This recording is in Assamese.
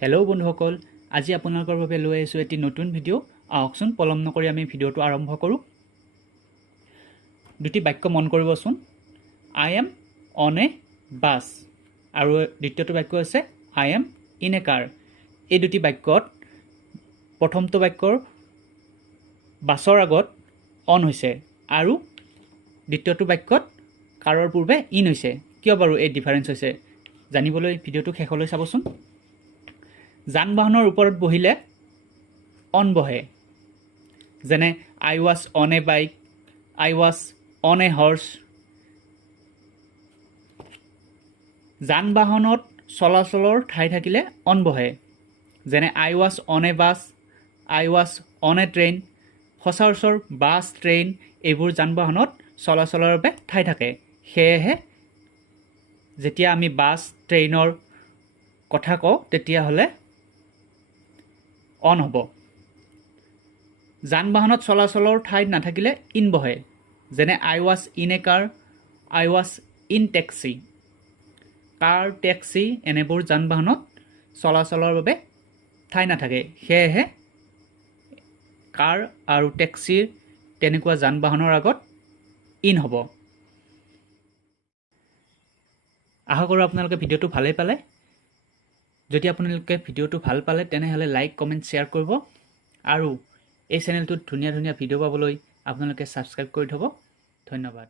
হেল্ল' বন্ধুসকল, আজি আপোনালোকৰ বাবে লৈ আহিছোঁ এটি নতুন ভিডিঅ'। আহকচোন পলম নকৰি আমি ভিডিঅ'টো আৰম্ভ কৰোঁ। দুটি বাক্য মন কৰিবচোন। I am on a bus আৰু দ্বিতীয়টো বাক্য হৈছে আই এম ইন এ কাৰ। এই দুটি বাক্যত প্ৰথমটো বাক্যৰ বাছৰ আগত অন হৈছে আৰু দ্বিতীয়টো বাক্যত কাৰৰ পূৰ্বে ইন হৈছে। কিয় বাৰু এই ডিফাৰেঞ্চ হৈছে জানিবলৈ ভিডিঅ'টো শেষলৈ চাবচোন। যান বাহনৰ ওপৰত বহিলে অন বহে, যেনে I was on a bike, I was on a horse. যান বাহনত চলাচলৰ ঠাই থাকিলে অন বহে, যেনে I was on a bus, I was on a train. সচৰাচৰ বাছ, ট্ৰেইন এইবোৰ যান বাহনত চলাচলৰ বাবে ঠাই থাকে। সেয়েহে যেতিয়া আমি বাছ, ট্ৰেইনৰ কথা কওঁ তেতিয়াহ'লে অন হ'ব। যান বাহনত চলাচলৰ ঠাইত নাথাকিলে ইন বহে, যেনে I was in a car, I was in taxi. Car, taxi এনেবোৰ যান বাহনত চলাচলৰ বাবে ঠাই নাথাকে। সেয়েহে কাৰ আৰু টেক্সিৰ তেনেকুৱা যান বাহনৰ আগত ইন হ'ব। আশা কৰোঁ আপোনালোকে ভিডিঅ'টো ভালেই পালে। যদি আপোনালোকে ভিডিঅ'টো ভাল পালে তেনেহ'লে লাইক, কমেণ্ট, শ্বেয়াৰ কৰিব আৰু এই চেনেলটোত ধুনীয়া ধুনীয়া ভিডিঅ' পাবলৈ আপোনালোকে ছাবস্ক্ৰাইব কৰি থ'ব। ধন্যবাদ।